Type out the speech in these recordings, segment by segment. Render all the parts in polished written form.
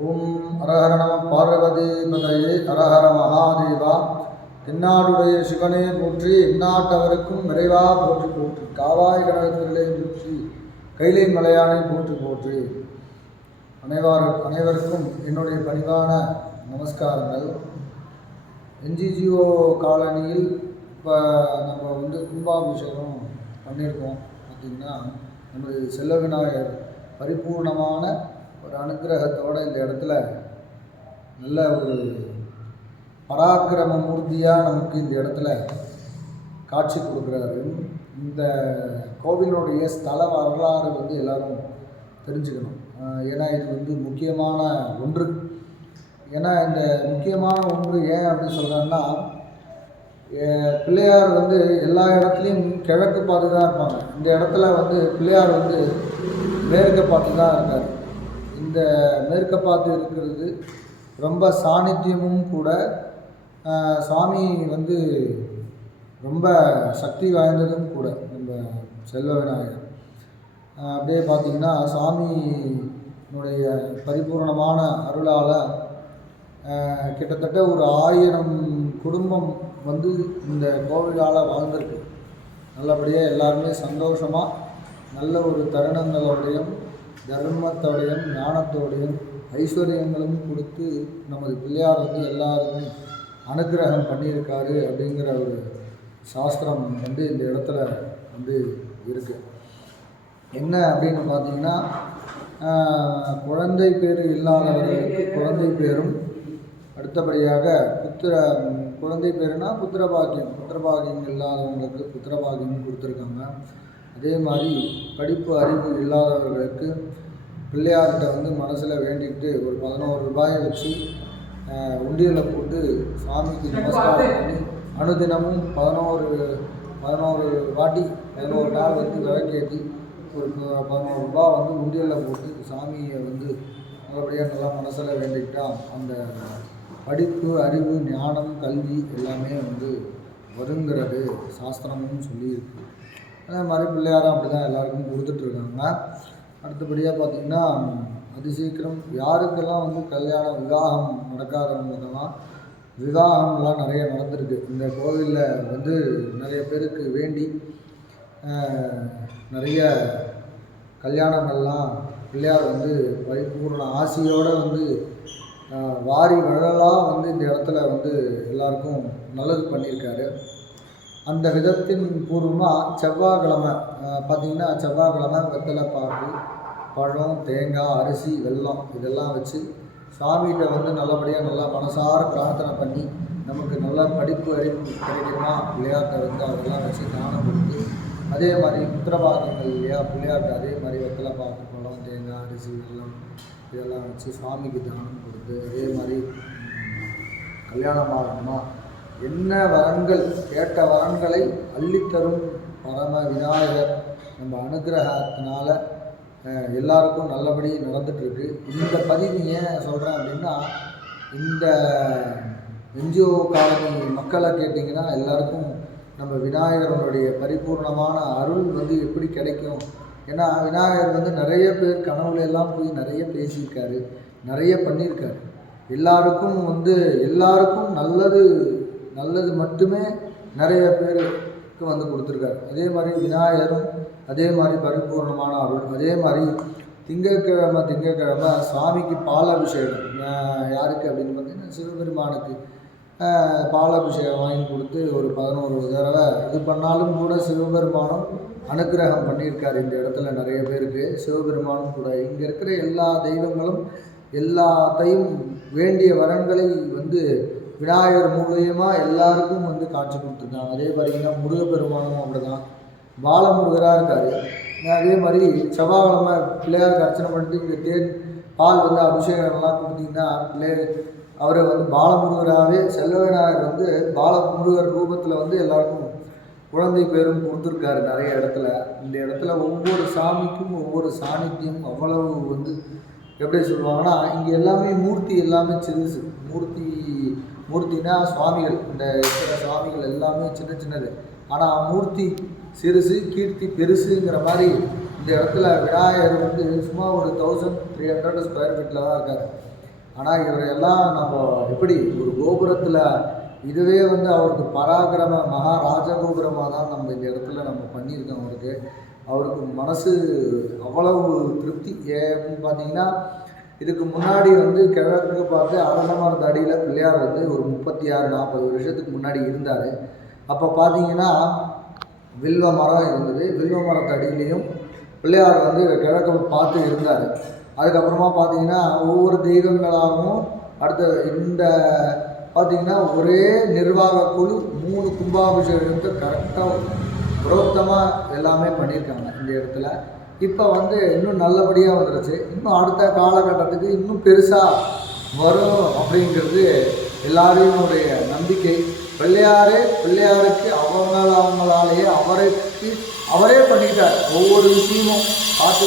ஓம் ஹரஹர நம பார்வதி பதையே ஹரஹர மகாதேவா. தென்னாடுடைய சிவனே போற்றி, எந்நாட்டவருக்கும் நிறைவா போற்றி போற்றி. காவாய் கனகத்திலே போற்றி, கைலை மலையானை போற்றி போற்றி. அனைவருக்கும் என்னுடைய பணிவான நமஸ்காரங்கள். என்ஜிஜிஓ காலனியில் இப்போ நம்ம கும்பாபிஷேகம் பண்ணியிருக்கோம். பார்த்திங்கன்னா நமது செல்ல விநாயகர் பரிபூர்ணமான ஒரு அனுகிரகத்தோடு இந்த இடத்துல நல்ல ஒரு பராக்கிரம மூர்த்தியாக நமக்கு இந்த இடத்துல காட்சி கொடுக்குறாரு. இந்த கோவிலுடைய ஸ்தல வரலாறு எல்லோரும் தெரிஞ்சுக்கணும். ஏன்னா இது முக்கியமான ஒன்று. ஏன்னா இந்த முக்கியமான ஒன்று ஏன் அப்படின்னு சொல்கிறேன்னா, பிள்ளையார் எல்லா இடத்துலையும் கிழக்கு பார்த்து தான் இருப்பாங்க. இந்த இடத்துல பிள்ளையார் மேற்க பார்த்து தான் இருக்கார். இந்த மேற்க பார்த்து இருக்கிறது ரொம்ப சாநித்தியமும் கூட. சாமி ரொம்ப சக்தி வாய்ந்ததும் கூட. நம்ம செல்வ விநாயகர் அப்படியே பார்த்திங்கன்னா சாமியினுடைய பரிபூர்ணமான அருளால் கிட்டத்தட்ட ஒரு 1000 குடும்பம் இந்த கோவிலால் வாழ்ந்திருக்கு. நல்லபடியாக எல்லாருமே சந்தோஷமாக நல்ல ஒரு தருணங்களோடையும் தர்மத்தோடையும் ஞானத்தோடையும் ஐஸ்வர்யங்களும் கொடுத்து நமது பிள்ளையார் எல்லாருக்கும் அனுகிரகம் பண்ணியிருக்காரு அப்படிங்கிற ஒரு சாஸ்திரம் இந்த இடத்துல இருக்குது. என்ன அப்படின்னு பார்த்திங்கன்னா, குழந்தை பேர் இல்லாதவர்களுக்கு குழந்தை பேரும், அடுத்தபடியாக குழந்தை பேருனா புத்திரபாகியம் இல்லாதவங்களுக்கு புத்திரபாகியம் கொடுத்துருக்காங்க. அதே மாதிரி படிப்பு அறிவு இல்லாதவர்களுக்கு பிள்ளையார்கிட்ட மனசில் வேண்டிக்கிட்டு ஒரு 11 ரூபாயை வச்சு உண்டியலில் போட்டு சாமிக்கு நமஸ்காரம் பண்ணி அனுதினமும் 11 வாட்டி 11 நாள் விளக்கேற்றி ஒரு 11 ரூபா உண்டியலில் போட்டு சாமியை நல்லபடியாக நல்லா மனசில் வேண்டிக்கிட்டால் அந்த படிப்பு அறிவு ஞானம் கல்வி எல்லாமே வருங்கிறது சாஸ்திரமும் சொல்லியிருக்கு. அதே மாதிரி பிள்ளையாரும் அப்படி தான் எல்லாருக்கும் கொடுத்துட்ருக்காங்க. அடுத்தபடியாக பார்த்திங்கன்னா, அது சீக்கிரம் யாருக்கெல்லாம் கல்யாணம் விவாகம் நடக்காதவங்களுக்கெல்லாம் விவாகம்லாம் நிறைய நடந்திருக்கு. இந்த கோவிலில் நிறைய பேருக்கு வேண்டி நிறைய கல்யாணங்கள்லாம் பிள்ளையார் பரிபூர்ண ஆசையோடு வாரி வழலாக இந்த இடத்துல எல்லாருக்கும் நல்லது பண்ணியிருக்காரு. அந்த விதத்தின் பூர்வமாக செவ்வாய்க்கிழமை பார்த்திங்கன்னா, செவ்வாய்க்கிழமை வெத்தலை பாக்கு பழம் தேங்காய் அரிசி வெல்லம் இதெல்லாம் வச்சு சாமிகிட்ட நல்லபடியாக நல்லா மனசார பிரார்த்தனை பண்ணி நமக்கு நல்லா படிப்பு அறிவு கிடைக்குமா பிள்ளையார்கிட்ட அதெல்லாம் வச்சு தானம் கொடுத்து, அதே மாதிரி புத்திரபாகங்கள் இல்லையா பிள்ளையார்கிட்ட அதே மாதிரி வெத்தலை பாக்கு பழம் தேங்காய் அரிசி வெல்லம் இதெல்லாம் வச்சு சாமிக்கு தானம் கொடுத்து, அதே மாதிரி கல்யாணம் ஆகணுமா என்ன வரன்கள் கேட்ட வரன்களை அள்ளித்தரும் பரம விநாயகர் நம்ம அனுகிரகத்தினால எல்லாருக்கும் நல்லபடி நடந்துகிட்ருக்கு. இந்த பதிவு ஏன் சொல்கிறேன் அப்படின்னா, இந்த என்ஜிஓ காலனி மக்களை கேட்டிங்கன்னா எல்லாருக்கும் நம்ம விநாயகருடைய பரிபூர்ணமான அருள் எப்படி கிடைக்கும். ஏன்னா விநாயகர் நிறைய பேர் கனவுல எல்லாம் போய் நிறைய பேசியிருக்காரு, நிறைய பண்ணியிருக்காரு. எல்லாருக்கும் எல்லாருக்கும் நல்லது மட்டுமே நிறைய பேருக்கு கொடுத்துருக்காரு. அதே மாதிரி விநாயகரும் அதே மாதிரி பரிபூர்ணமான அருள். அதே மாதிரி திங்கட்கிழமை சாமிக்கு பாலாபிஷேகம். யாருக்கு அப்படின்னு பார்த்தீங்கன்னா சிவபெருமானுக்கு பாலாபிஷேகம் வாங்கி கொடுத்து ஒரு 11 தடவை இது பண்ணாலும் கூட சிவபெருமானும் அனுகிரகம் பண்ணியிருக்காரு இந்த இடத்துல நிறைய பேருக்கு. சிவபெருமானும் கூட இங்கே இருக்கிற எல்லா தெய்வங்களும் எல்லாத்தையும் வேண்டிய வரன்களை விநாயகர் மூலியமாக எல்லாருக்கும் காட்சி கொடுத்துருக்காங்க. அதே பார்த்திங்கன்னா முருகப்பெருமானும் அப்படி தான் பாலமுருகராக இருக்கார். அதே மாதிரி செவ்வாய்க்கிழமை பிள்ளையாருக்கு அர்ச்சனை பண்ணிட்டு இங்கே தேன் பால் அபிஷேகம்லாம் கொடுத்தீங்கன்னா அவரை பாலமுருகராகவே செல்வ விநாயகர் பாலமுருகர் ரூபத்தில் எல்லாருக்கும் குழந்தை பேரும் கொடுத்துருக்காரு நிறைய இடத்துல. இந்த இடத்துல ஒவ்வொரு சாமிக்கும் ஒவ்வொரு சாநித்தியம் அவ்வளவு எப்படி சொல்லுவாங்கன்னா, இங்கே எல்லாமே மூர்த்தி எல்லாமே சிறுசு. மூர்த்தினா சுவாமிகள், இந்த இருக்கிற சுவாமிகள் எல்லாமே சின்னது. ஆனால் மூர்த்தி சிறுசு கீர்த்தி பெருசுங்கிற மாதிரி இந்த இடத்துல விநாயகர் சும்மா ஒரு 1300 ஸ்கொயர் ஃபீட்டில் தான் இருக்கார். ஆனால் இவரையெல்லாம் நம்ம எப்படி ஒரு கோபுரத்தில் இதுவே வந்து அவருக்கு பராக்கிரம மகா ராஜகோபுரமாக தான் நம்ம இந்த இடத்துல நம்ம பண்ணியிருக்கோம். அவருக்கு மனசு அவ்வளவு திருப்தி. ஏன்னு பார்த்தீங்கன்னா, இதுக்கு முன்னாடி வந்து கிழக்கு பார்த்து அரசமரத்து அடியில் பிள்ளையார் வந்து ஒரு 36-40 வருஷத்துக்கு முன்னாடி இருந்தார். அப்போ பார்த்தீங்கன்னா வில்வ மரம் இருந்தது. வில்வ மரத்து அடியிலையும் பிள்ளையார் வந்து கிழக்க பார்த்து இருந்தார். அதுக்கப்புறமா பார்த்தீங்கன்னா ஒவ்வொரு தெய்வங்களாகவும் அடுத்த இந்த பார்த்திங்கன்னா ஒரே நிர்வாக குழு 3 கும்பாபிஷேகத்தை கரெக்டாக புரோக்தமாக எல்லாமே பண்ணியிருக்காங்க இந்த இடத்துல. இப்போ வந்து இன்னும் நல்லபடியாக வந்துடுச்சு. இன்னும் அடுத்த காலகட்டத்துக்கு இன்னும் பெருசாக வரும் அப்படிங்கிறது எல்லாரையுடைய நம்பிக்கை. பிள்ளையாருக்கு அவங்களாலேயே அவரே பண்ணிக்கிட்டார். ஒவ்வொரு விஷயமும் பார்த்து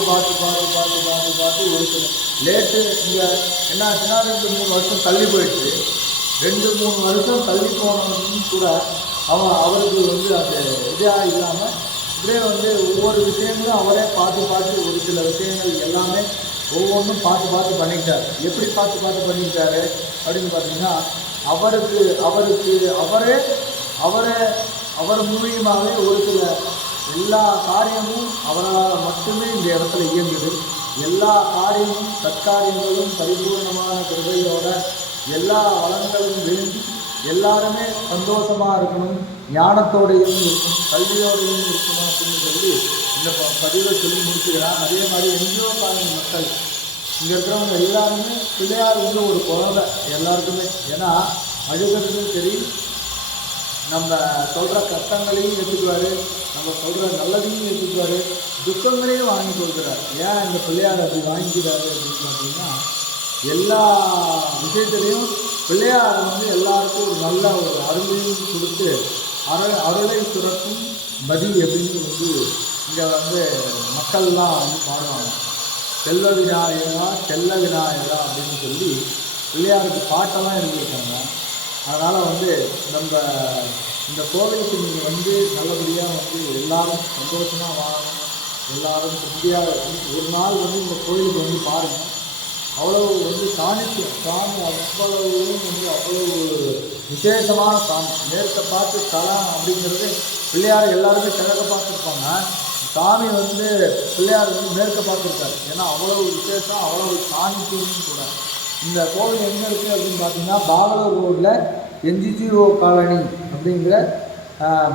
ஒரு சில லேட்டு இங்கே என்ன ஆச்சுன்னா 2-3 வருஷம் தள்ளி போயிடுச்சு. 2-3 வருஷம் தள்ளி போனவங்களும் கூட அவருக்கு வந்து அது இதாக இல்லாமல் இப்படியே வந்து ஒவ்வொரு விஷயங்களும் அவரே பார்த்து ஒரு சில விஷயங்கள் எல்லாமே ஒவ்வொன்றும் பார்த்து பண்ணிக்கிட்டார். எப்படி பார்த்து பண்ணிக்கிட்டாரு அப்படின்னு பார்த்தீங்கன்னா, அவர் மூலியமாகவே ஒரு சில எல்லா காரியமும் அவரால் மட்டுமே இந்த இடத்துல இயங்குது. எல்லா காரியமும் சத்காரியங்களும் பரிபூர்ணமான கிருபையோட எல்லா வளங்களும் வேண்டி எல்லாருமே சந்தோஷமாக இருக்கணும், ஞானத்தோடையும் இருக்கணும், கல்வியோடையும் இருக்கணும் அப்படின்னு சொல்லி இந்த பதிவை சொல்லி முடிச்சுக்கிறான். அதே மாதிரி எங்கேயோ பாருங்க மக்கள் இங்கே இருக்கிறவங்க எல்லாருமே பிள்ளையார் வந்து ஒரு குழந்தை எல்லாருக்குமே. ஏன்னா அழுகிறதும் சரி, நம்ம சொல்கிற கஷ்டங்களையும் எடுத்துக்குவார், நம்ம சொல்கிற நல்லதையும் எடுத்துக்குவார், துக்கங்களையும் வாங்கி கொடுக்குறார். ஏன் இந்த பிள்ளையார் அப்படி வாங்கிக்கிறாரு அப்படின்னு பார்த்தீங்கன்னா, எல்லா விஷயத்துலேயும் பிள்ளையார் வந்து எல்லாருக்கும் ஒரு நல்ல ஒரு அருளையும் கொடுத்து அருளை சுரக்கும் பதி அப்படின்னு வந்து இங்கே வந்து மக்கள்லாம் வந்து பாடுவாங்க. செல்ல விநாயகா அப்படின்னு சொல்லி பிள்ளையாருக்கு பாட்டெல்லாம் எழுதியிருக்காங்க. அதனால் வந்து நம்ம இந்த கோவிலுக்கு நீங்கள் வந்து நல்லபடியாக வந்து எல்லாரும் சந்தோஷமாக வாழணும், எல்லாரும் திருப்தியாக ஒரு நாள் வந்து இந்த கோவிலுக்கு வந்து பாருங்கள். அவ்வளவு வந்து சாணித்தியம் சாமி அவ்வளவும் வந்து அவ்வளவு விசேஷமான சாமி. மேற்க பார்த்து தலம் அப்படிங்கிறது பிள்ளையார் எல்லாருமே கிழக்க பார்த்துருப்பாங்க. சாமி வந்து பிள்ளையார் வந்து மேற்க பார்த்துருக்காரு. ஏன்னா அவ்வளவு விசேஷம், அவ்வளவு சாணித்தியமும் கூட. இந்த கோவில் எங்கே இருக்குது அப்படின்னு பார்த்தீங்கன்னா, பாகலூர் ரோடில் NGO காலனி அப்படிங்கிற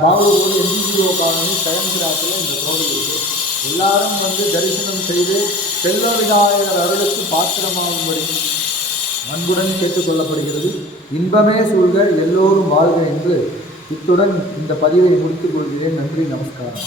பாகலூர் ரோடு NGO காலனி சயன்கிராத்தில் இந்த கோவில் இருக்குது. எல்லாரும் வந்து தரிசனம் செய்து செல்வ விநாயகர் அருளுக்கு பாத்திரமாகும்படி அன்புடன் கேட்டுக்கொள்ளப்படுகிறது. இன்பமே சூழ்க, எல்லோரும் வாழ்க என்று இத்துடன் இந்த பதிவை முடித்துக் கொள்கிறேன். நன்றி, நமஸ்காரம்.